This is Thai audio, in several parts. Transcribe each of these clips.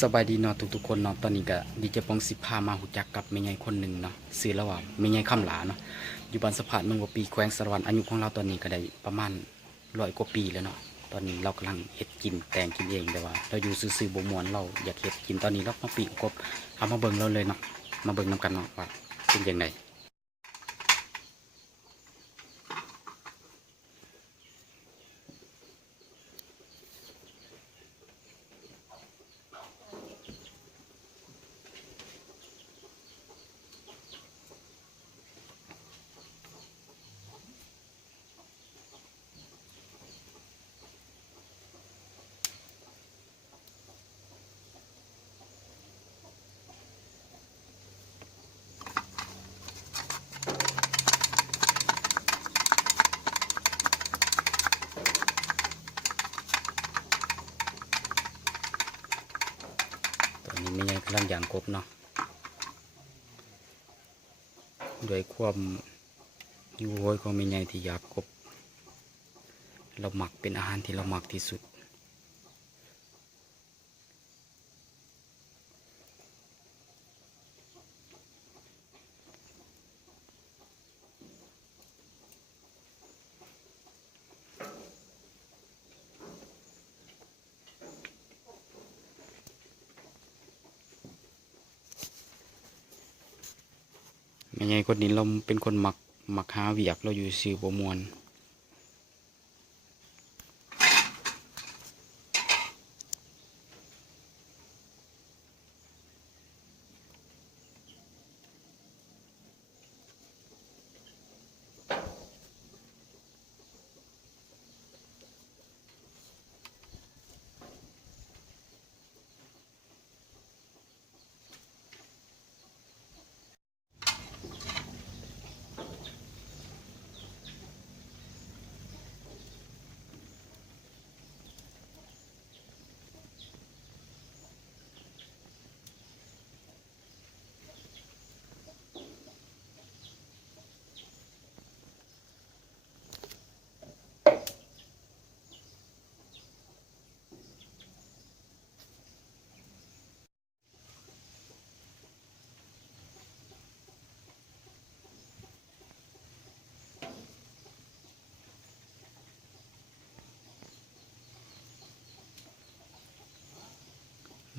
สบายดีเนาะทุกๆคนเนาะตอนนี้ก็ดีเจปองสิพามาหูจักกับแม่ใหญ่คนหนึ่งเนาะชื่อแล้วว่าแม่ใหญ่คำหลาเนาะอยู่บ้านสะพานเมืองบ่ปีแขวงสะระวันอายุของเราตอนนี้ก็ได้ประมาณ100 กว่าปีแล้วเนาะตอนนี้เรากำลังเฮ็ดกินแต่งกินเองแต่ว่าเราอยู่ซื่อๆบ่ม่วนเราอยากเฮ็ดกินตอนนี้เรามาปีกบเอามาเบิ่งเราเลยเนาะมาเบิ่งนํกันเนาะว่าเป็นจังได ตอนนี้แม่ใหญ่กำลังย่างกบเนาะด้วยความหิวโหยของแม่ใหญ่ที่อยากกบเราหมักเป็นอาหารที่เราหมักที่สุดแม่ใหญ่คนนี้เราเป็นคนหมักหาเวียกเราอยู่ซื่อบ่ม่วน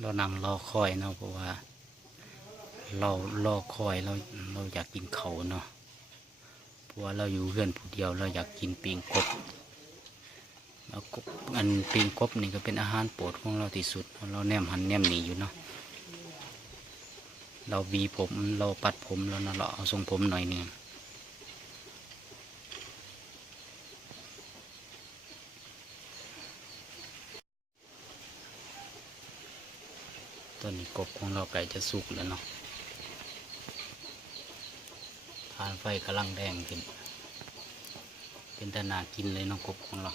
เรานั่งรอคอยเนาะเพราะว่าเรารอคอยเราอยากกินเขาวเนาะเพราะว่าเราอยู่เพื่อนผู้เดียวเราอยากกินปีงกบแล้วกบอันปีงกบนี่ก็เป็นอาหารโปรดของเราที่สุดเพราะเราแนมหันแนมหนีอยู่เนาะเราวีผมเราปัดผมแล้วนะเราเอาทรงผมหน่อยหนึงตอนนี้กบของเราใกล้จะสุกแล้วเนาะทานไฟกำลังแดงขึ้นเป็นตานากินเลยเนาะกบของเรา